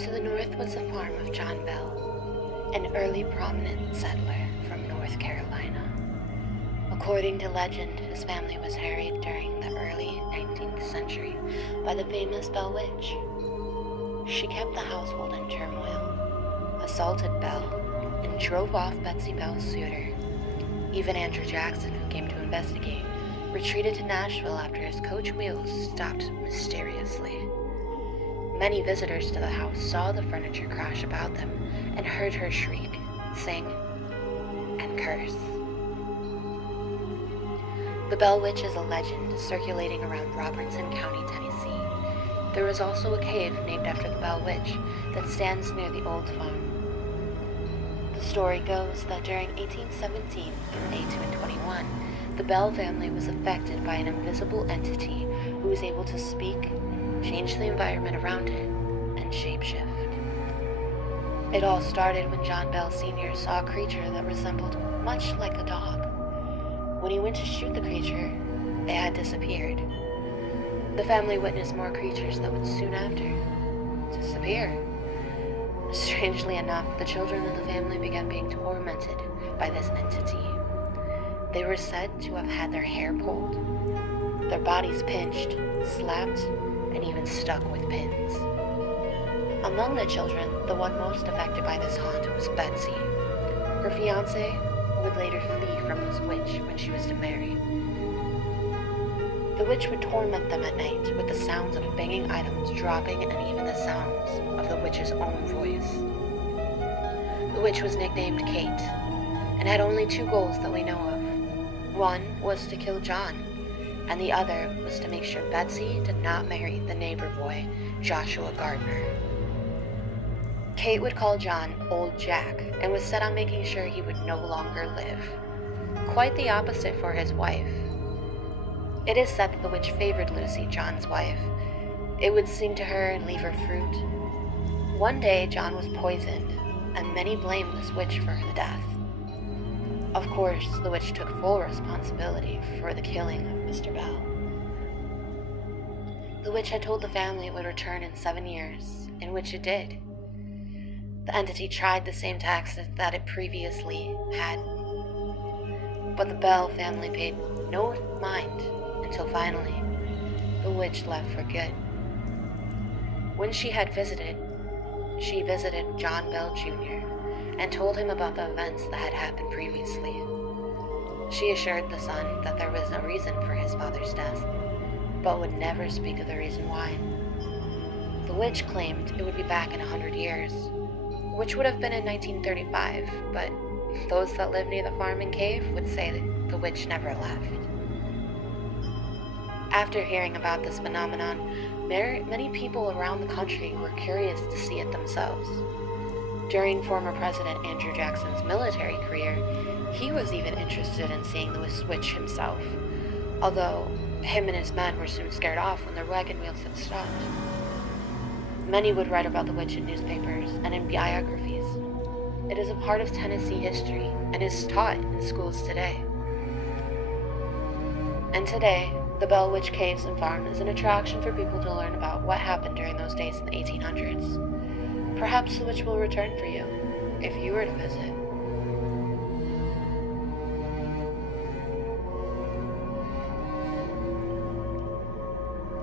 To the north was the farm of John Bell, an early prominent settler from North Carolina. According to legend, his family was harried during the early 19th century by the famous Bell Witch. She kept the household in turmoil, assaulted Bell, and drove off Betsy Bell's suitor. Even Andrew Jackson, who came to investigate, retreated to Nashville after his coach wheels stopped mysteriously. Many visitors to the house saw the furniture crash about them and heard her shriek, sing, and curse. The Bell Witch is a legend circulating around Robertson County, Tennessee. There is also a cave named after the Bell Witch that stands near the old farm. The story goes that during 1817 and 1821, the Bell family was affected by an invisible entity who was able to speak, change the environment around it, and shapeshift. It all started when John Bell Sr. saw a creature that resembled much like a dog. When he went to shoot the creature, it had disappeared. The family witnessed more creatures that would soon after disappear. Strangely enough, the children of the family began being tormented by this entity. They were said to have had their hair pulled, their bodies pinched, slapped, and even stuck with pins. Among the children, the one most affected by this haunt was Betsy. Her fiancé would later flee from this witch when she was to marry. The witch would torment them at night with the sounds of banging items dropping and even the sounds of the witch's own voice. The witch was nicknamed Kate and had only two goals that we know of. One was to kill John, and the other was to make sure Betsy did not marry the neighbor boy, Joshua Gardner. Kate would call John Old Jack and was set on making sure he would no longer live. Quite the opposite for his wife. It is said that the witch favored Lucy, John's wife. It would sing to her and leave her fruit. One day, John was poisoned, and many blamed this witch for the death. Of course, the witch took full responsibility for the killing of Mr. Bell. The witch had told the family it would return in 7 years, in which it did. The entity tried the same tactics that it previously had, but the Bell family paid no mind until finally the witch left for good. When she visited John Bell Jr. and told him about the events that had happened previously. She assured the son that there was no reason for his father's death, but would never speak of the reason why. The witch claimed it would be back in 100 years, which would have been in 1935, but those that lived near the farm and cave would say that the witch never left. After hearing about this phenomenon, many people around the country were curious to see it themselves. During former President Andrew Jackson's military career, he was even interested in seeing the witch himself, although him and his men were soon scared off when their wagon wheels had stopped. Many would write about the witch in newspapers and in biographies. It is a part of Tennessee history and is taught in schools today. And today, the Bell Witch Caves and Farm is an attraction for people to learn about what happened during those days in the 1800s. Perhaps the witch will return for you, if you were to visit.